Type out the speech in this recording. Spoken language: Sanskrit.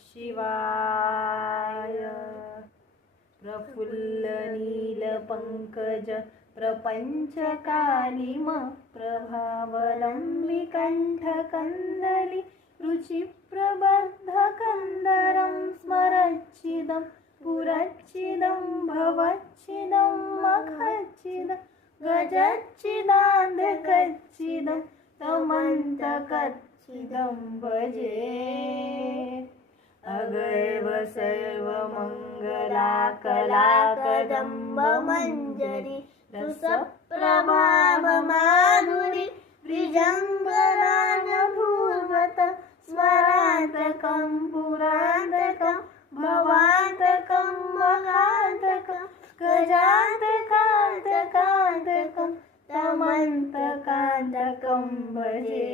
शिवाय। प्रफुल्ल नीलपङ्कज प्रपञ्चकालिम प्रभावलम्बि कण्ठकन्दलि रुचिप्रबद्धकन्दरं स्मरच्छिदं पुरच्छिदं भवच्छिदं मखच्छिदं गजच्छिदान्धकच्छिदं तमन्तकच्छिदं भजे। अगैव सर्वमङ्गलाकलाकदम्बमञ्जरी रसप्रभावमाधुरी वृजङ्गराजभूर्वत स्मरान्तकं पुरान्तकं भवान्तकं मगान्तकं गजान्तकान्तकान्तकं तमन्तकान्तकं भजे।